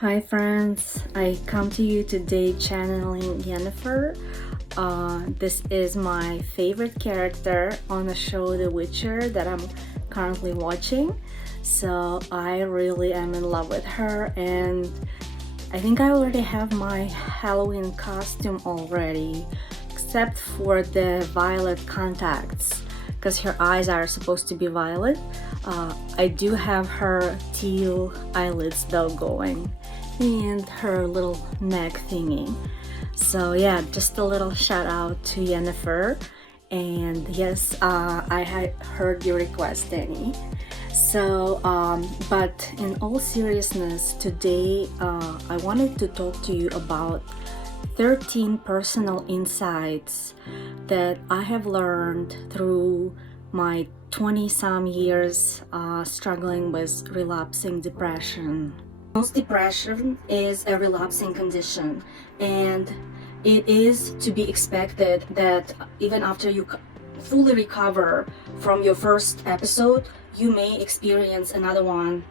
Hi friends, I come to you today channeling Jennifer. This is my favorite character on the show The Witcher that I'm currently watching. So I really am in love with her, and I think I already have my Halloween costume already, except for the violet contacts because her eyes are supposed to be violet. I do have her teal eyelids though going, and her little neck thingy. So yeah, just a little shout out to Jennifer. And yes, I had heard your request, Danny. But in all seriousness, today I wanted to talk to you about 13 personal insights that I have learned through my 20 some years struggling with relapsing depression. Most depression is a relapsing condition, and it is to be expected that even after you fully recover from your first episode, you may experience another one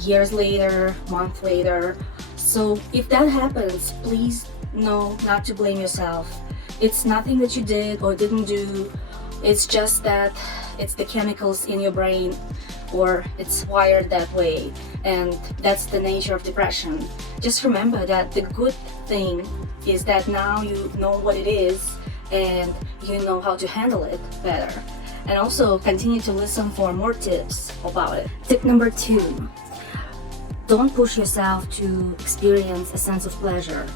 years later, months later. So if that happens, please know not to blame yourself. It's nothing that you did or didn't do. It's just that it's the chemicals in your brain, or it's wired that way, and that's the nature of depression. Just remember that the good thing is that now you know what it is and you know how to handle it better. And also continue to listen for more tips about it. Tip number 2: don't push yourself to experience a sense of pleasure.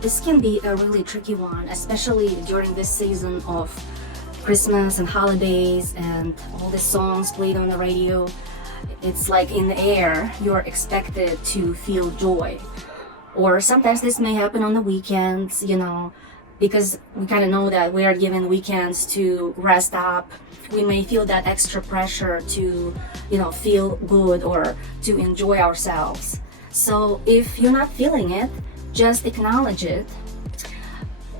This can be a really tricky one, especially during this season of Christmas and holidays and all the songs played on the radio. It's like in the air, you're expected to feel joy. Or sometimes this may happen on the weekends, because we kind of know that we are given weekends to rest up. We may feel that extra pressure to, feel good or to enjoy ourselves. So if you're not feeling it, just acknowledge it.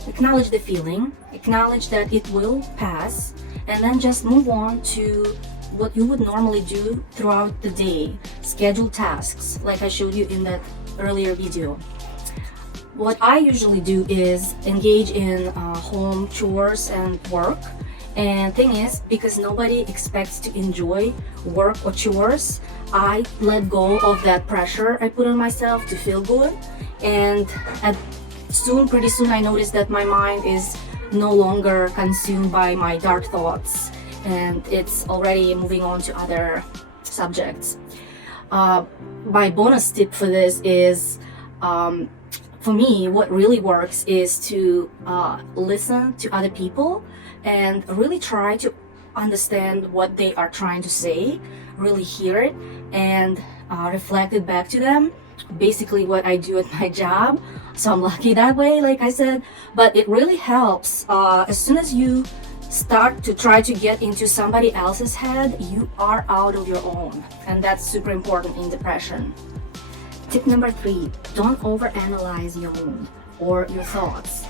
Acknowledge the feeling, acknowledge that it will pass, and then just move on to what you would normally do throughout the day. Schedule tasks, like I showed you in that earlier video. What I usually do is engage in home chores and work. And thing is, because nobody expects to enjoy work or chores, I let go of that pressure I put on myself to feel good. And pretty soon I noticed that my mind is no longer consumed by my dark thoughts, and it's already moving on to other subjects. My bonus tip for this is, for me, what really works is to listen to other people and really try to understand what they are trying to say, really hear it and reflect it back to them. Basically what I do at my job, so I'm lucky that way, like I said. But it really helps. As soon as you start to try to get into somebody else's head, you are out of your own, and that's super important in depression. Tip number 3: don't overanalyze your mood or your thoughts.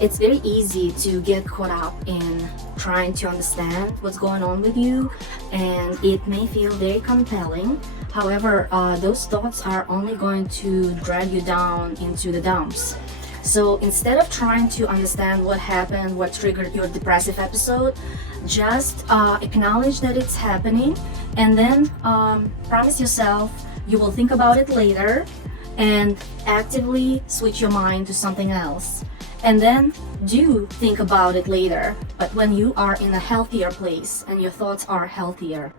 It's very easy to get caught up in trying to understand what's going on with you, and it may feel very compelling. However, those thoughts are only going to drag you down into the dumps. So instead of trying to understand what happened, what triggered your depressive episode, just acknowledge that it's happening, and then promise yourself you will think about it later and actively switch your mind to something else. And then do think about it later, but when you are in a healthier place and your thoughts are healthier.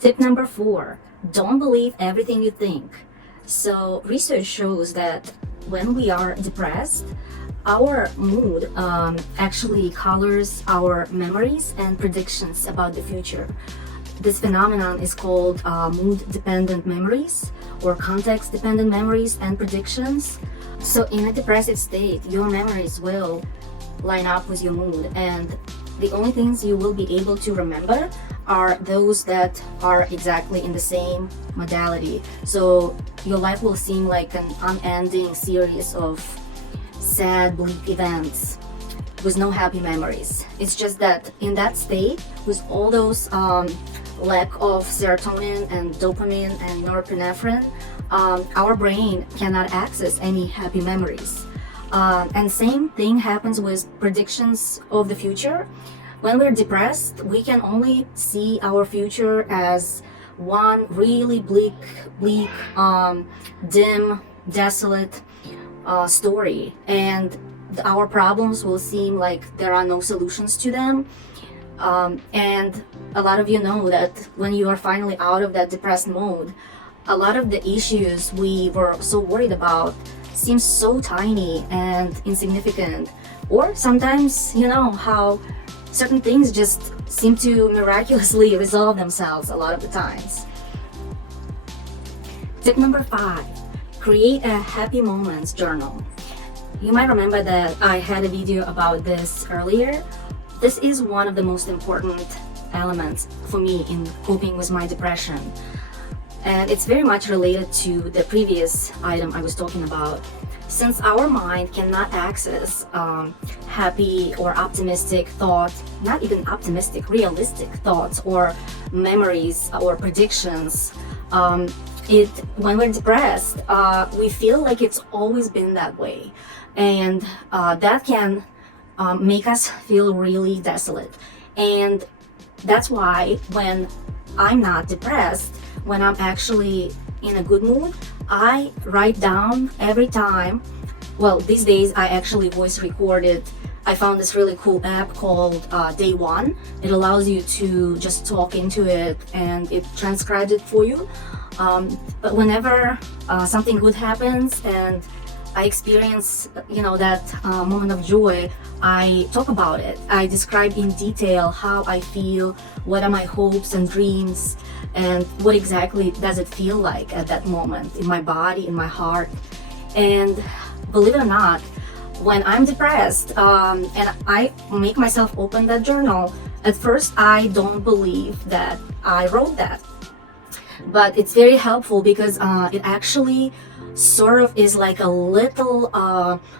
Tip number 4: don't believe everything you think. So research shows that when we are depressed, our mood actually colors our memories and predictions about the future. This phenomenon is called mood-dependent memories or context-dependent memories and predictions. So in a depressive state, your memories will line up with your mood, and the only things you will be able to remember are those that are exactly in the same modality. So your life will seem like an unending series of sad, bleak events with no happy memories. It's just that in that state, with all those lack of serotonin and dopamine and norepinephrine, our brain cannot access any happy memories. And same thing happens with predictions of the future. When we're depressed, we can only see our future as one really bleak, dim, desolate story, and our problems will seem like there are no solutions to them. And a lot of you know that when you are finally out of that depressed mode, a lot of the issues we were so worried about seem so tiny and insignificant. Or sometimes, you know, how certain things just seem to miraculously resolve themselves a lot of the times. Tip number 5, create a happy moments journal. You might remember that I had a video about this earlier. This is one of the most important elements for me in coping with my depression. And it's very much related to the previous item I was talking about. Since our mind cannot access happy or optimistic thoughts, not even optimistic, realistic thoughts or memories or predictions, when we're depressed, we feel like it's always been that way. And that can make us feel really desolate. And that's why when I'm not depressed, when I'm actually in a good mood, I write down every time. Well, these days I actually voice recorded. I found this really cool app called Day One. It allows you to just talk into it and it transcribes it for you. But whenever something good happens and I experience, you know, that moment of joy, I talk about it. I describe in detail how I feel, what are my hopes and dreams, and what exactly does it feel like at that moment in my body, in my heart. And believe it or not, when I'm depressed and I make myself open that journal, at first I don't believe that I wrote that. But it's very helpful because it actually sort of is like a little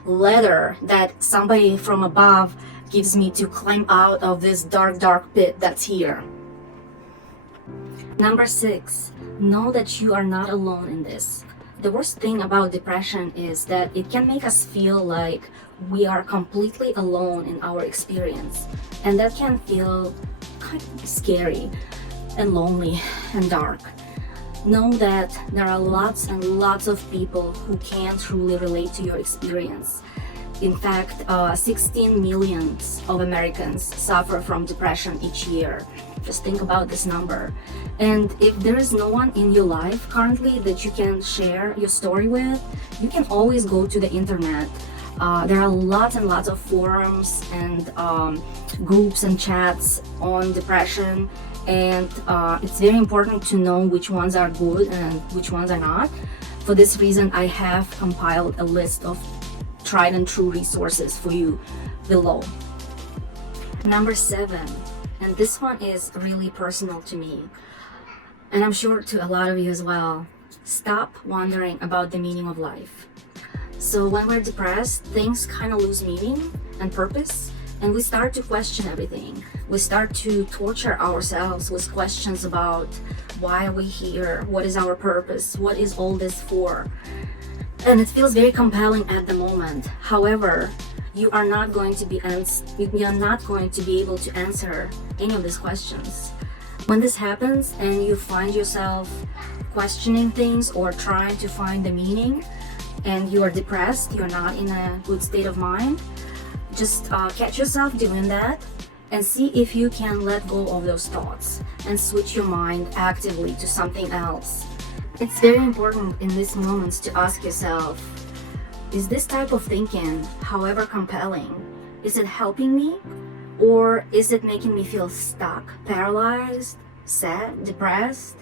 ladder that somebody from above gives me to climb out of this dark pit that's here. Number 6, know that you are not alone in this. The worst thing about depression is that it can make us feel like we are completely alone in our experience, and that can feel kind of scary and lonely and dark. Know that there are lots and lots of people who can truly relate to your experience. In fact, 16 million of Americans suffer from depression each year. Just think about this number. And if there is no one in your life currently that you can share your story with, you can always go to the internet. There are lots and lots of forums and groups and chats on depression. And it's very important to know which ones are good and which ones are not. For this reason, I have compiled a list of tried and true resources for you below. Number 7, and this one is really personal to me, and I'm sure to a lot of you as well. Stop wondering about the meaning of life. So when we're depressed, things kind of lose meaning and purpose, and we start to question everything. We start to torture ourselves with questions about why are we here, what is our purpose, what is all this for? And it feels very compelling at the moment. However, you are not going to be able to answer any of these questions. When this happens and you find yourself questioning things or trying to find the meaning, and you are depressed, you're not in a good state of mind, just catch yourself doing that and see if you can let go of those thoughts and switch your mind actively to something else. It's very important in these moments to ask yourself, is this type of thinking, however compelling, is it helping me, or is it making me feel stuck, paralyzed, sad, depressed,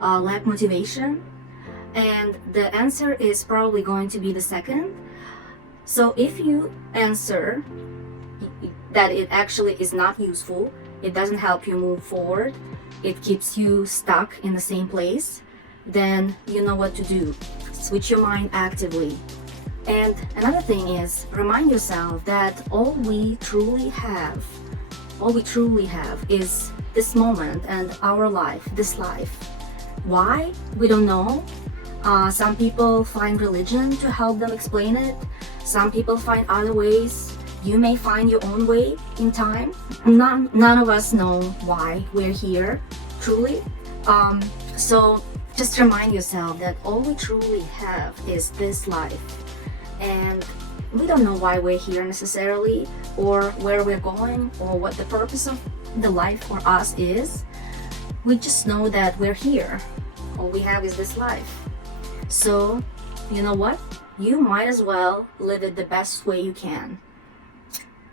lack motivation? And the answer is probably going to be the second. So if you answer that it actually is not useful, it doesn't help you move forward, it keeps you stuck in the same place, then you know what to do. Switch your mind actively. And another thing is, remind yourself that all we truly have is this moment and our life, this life. Why? We don't know. Some people find religion to help them explain it. Some people find other ways. You may find your own way in time. None of us know why we're here, truly. So just remind yourself that all we truly have is this life. And we don't know why we're here necessarily, or where we're going, or what the purpose of the life for us is. We just know that we're here. All we have is this life. So, you know what? You might as well live it the best way you can.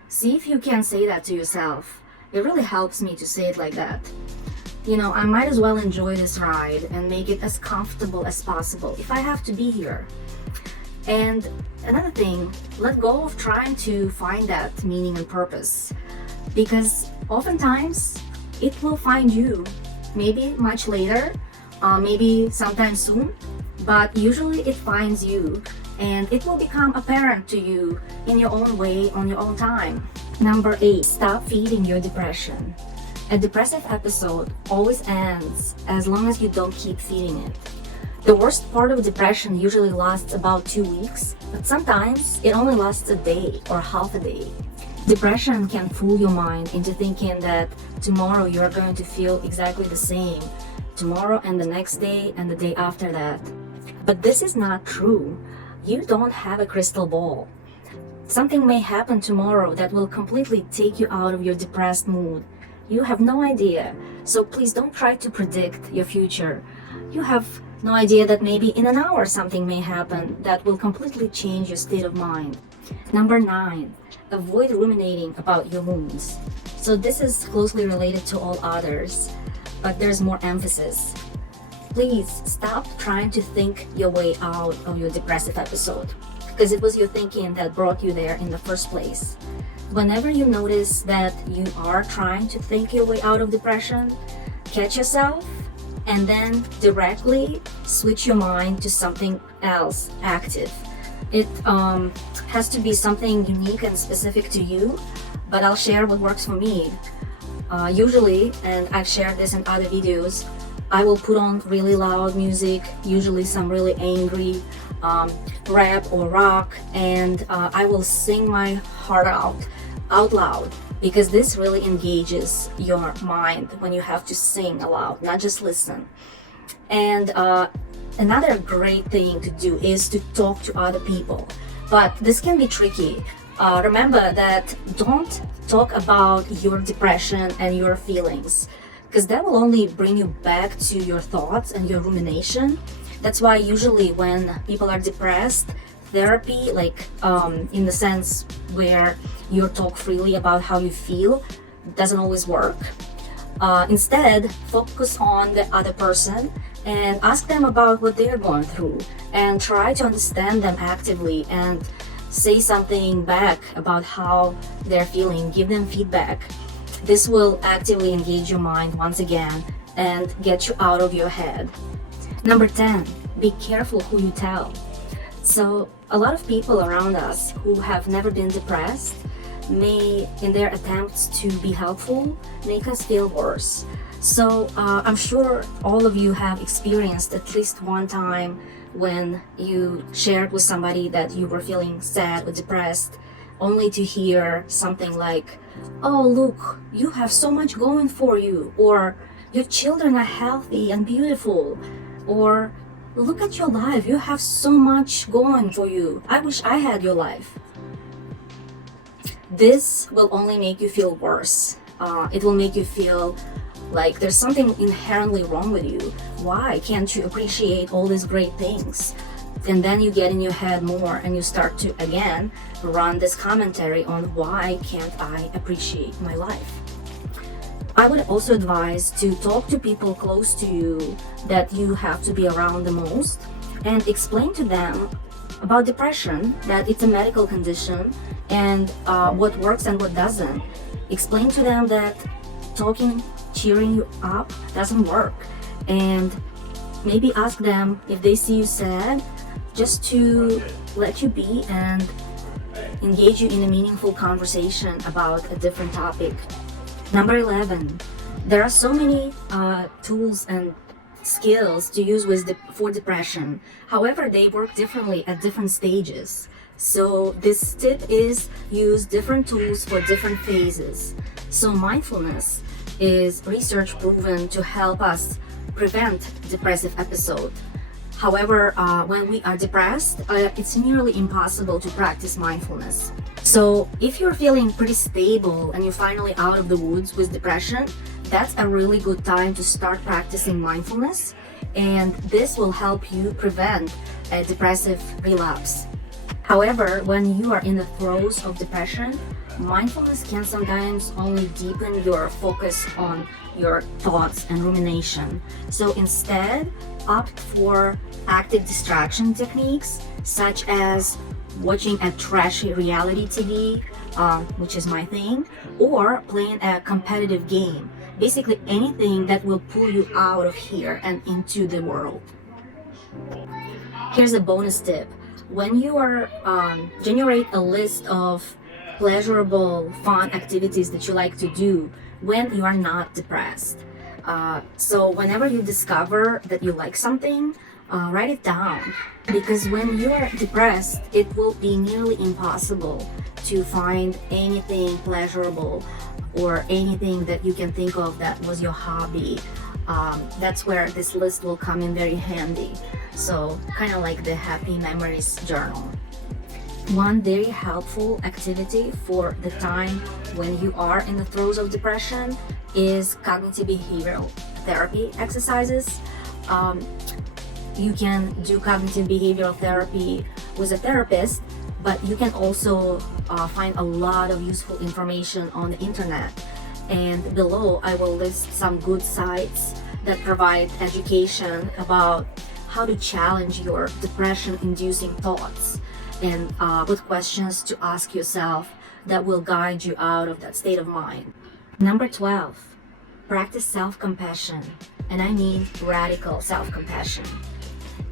See if you can say that to yourself. It really helps me to say it like that. I might as well enjoy this ride and make it as comfortable as possible if I have to be here. And another thing, let go of trying to find that meaning and purpose, because oftentimes it will find you, maybe much later, maybe sometime soon, but usually it finds you and it will become apparent to you in your own way, on your own time. Number 8, stop feeding your depression. A depressive episode always ends as long as you don't keep feeding it. The worst part of depression usually lasts about 2 weeks, but sometimes it only lasts a day or half a day. Depression can fool your mind into thinking that tomorrow you are going to feel exactly the same, tomorrow and the next day and the day after that. But this is not true. You don't have a crystal ball. Something may happen tomorrow that will completely take you out of your depressed mood. You have no idea, so please don't try to predict your future. You have no idea that maybe in an hour something may happen that will completely change your state of mind. Number 9, avoid ruminating about your wounds. So this is closely related to all others, but there's more emphasis. Please stop trying to think your way out of your depressive episode, because it was your thinking that brought you there in the first place. Whenever you notice that you are trying to think your way out of depression, catch yourself and then directly switch your mind to something else active. It has to be something unique and specific to you, but I'll share what works for me. Usually, and I've shared this in other videos, I will put on really loud music, usually some really angry rap or rock, and I will sing my heart out loud, because this really engages your mind when you have to sing aloud, not just listen. And another great thing to do is to talk to other people, but this can be tricky. Remember that don't talk about your depression and your feelings, because that will only bring you back to your thoughts and your rumination. That's why usually when people are depressed, therapy, like in the sense where you talk freely about how you feel, doesn't always work. Instead, focus on the other person and ask them about what they're going through, and try to understand them actively and say something back about how they're feeling. Give them feedback. This will actively engage your mind once again and get you out of your head. Number 10, be careful who you tell. So a lot of people around us who have never been depressed may, in their attempts to be helpful, make us feel worse. So I'm sure all of you have experienced at least one time when you shared with somebody that you were feeling sad or depressed, only to hear something like, "Oh, look, you have so much going for you," or "Your children are healthy and beautiful," or "Look at your life, you have so much going for you. I wish I had your life." This will only make you feel worse. It will make you feel like there's something inherently wrong with you. Why can't you appreciate all these great things? And then you get in your head more and you start to again run this commentary on why can't I appreciate my life. I would also advise to talk to people close to you that you have to be around the most, and explain to them about depression, that it's a medical condition, and what works and what doesn't. Explain to them that talking, cheering you up doesn't work, and maybe ask them if they see you sad, just to let you be and engage you in a meaningful conversation about a different topic. Number 11, there are so many tools and skills to use for depression. However, they work differently at different stages. So this tip is use different tools for different phases. So mindfulness is research proven to help us prevent depressive episode. However, when we are depressed, it's nearly impossible to practice mindfulness. So if you're feeling pretty stable and you're finally out of the woods with depression, that's a really good time to start practicing mindfulness, and this will help you prevent a depressive relapse. However, when you are in the throes of depression, mindfulness can sometimes only deepen your focus on your thoughts and rumination. So instead, opt for active distraction techniques such as watching a trashy reality TV, which is my thing, or playing a competitive game. Basically anything that will pull you out of here and into the world. Here's a bonus tip. When you are generate a list of pleasurable, fun activities that you like to do when you are not depressed. So whenever you discover that you like something, write it down, because when you are depressed, it will be nearly impossible to find anything pleasurable or anything that you can think of that was your hobby. That's where this list will come in very handy. So kind of like the happy memories journal. One very helpful activity for the time when you are in the throes of depression is cognitive behavioral therapy exercises. You can do cognitive behavioral therapy with a therapist, but you can also find a lot of useful information on the internet. And below I will list some good sites that provide education about how to challenge your depression-inducing thoughts, and with questions to ask yourself that will guide you out of that state of mind. Number 12, practice self-compassion, and I mean radical self-compassion.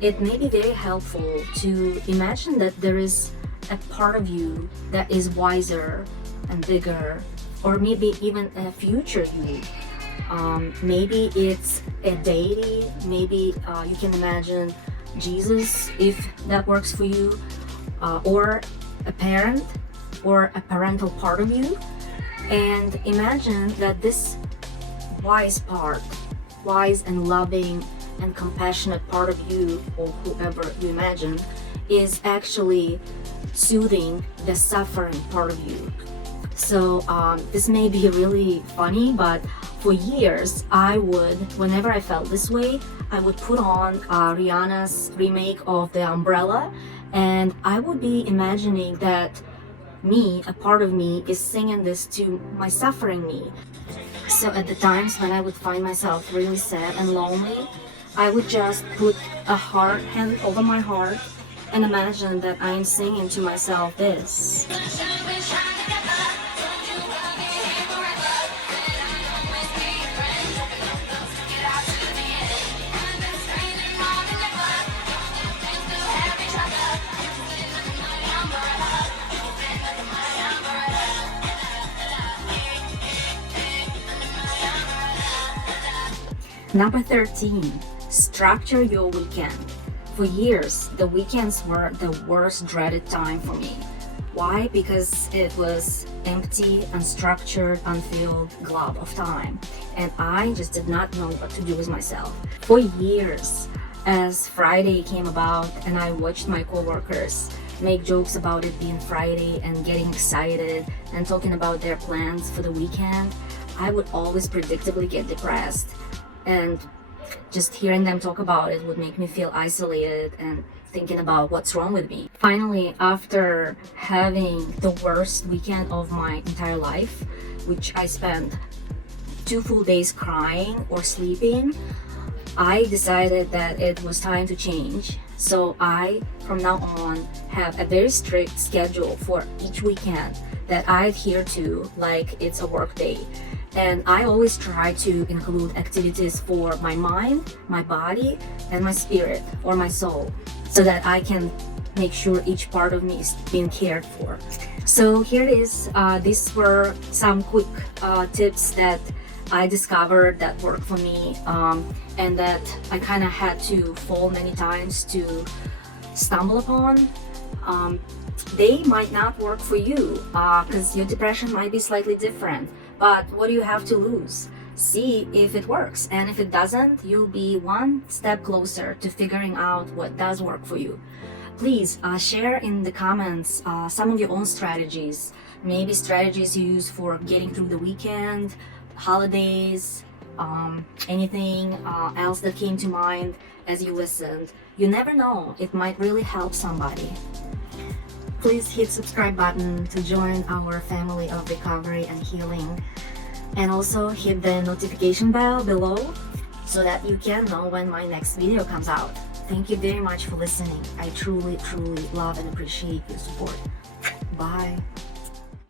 It may be very helpful to imagine that there is a part of you that is wiser and bigger, or maybe even a future you. Maybe it's a deity, maybe you can imagine Jesus if that works for you, or a parent or a parental part of you, and imagine that this wise part, wise and loving and compassionate part of you, or whoever you imagine, is actually soothing the suffering part of you. So this may be really funny, but for years I would, whenever I felt this way, I would put on Rihanna's remake of The Umbrella, and I would be imagining that me, a part of me, is singing this to my suffering me. So at the times when I would find myself really sad and lonely, I would just put a hard hand over my heart and imagine that I'm singing to myself this. Number 13, structure your weekend. For years, the weekends were the worst dreaded time for me. Why? Because it was empty, unstructured, unfilled glob of time, and I just did not know what to do with myself. For years, as Friday came about and I watched my coworkers make jokes about it being Friday and getting excited and talking about their plans for the weekend, I would always predictably get depressed. And just hearing them talk about it would make me feel isolated and thinking about what's wrong with me. Finally, after having the worst weekend of my entire life, which I spent 2 full days crying or sleeping, I decided that it was time to change. So I, from now on, have a very strict schedule for each weekend that I adhere to like it's a work day. And I always try to include activities for my mind, my body, and my spirit or my soul, so that I can make sure each part of me is being cared for. So here it is. These were some quick tips that I discovered that worked for me, and that I kind of had to fall many times to stumble upon. They might not work for you because your depression might be slightly different. But what do you have to lose? See if it works, and if it doesn't, you'll be one step closer to figuring out what does work for you. Please share in the comments some of your own strategies, maybe strategies you use for getting through the weekend, holidays, anything else that came to mind as you listened. You never know, it might really help somebody. Please hit subscribe button to join our family of recovery and healing, and also hit the notification bell below so that you can know when my next video comes out. Thank you very much for listening. I truly love and appreciate your support. Bye.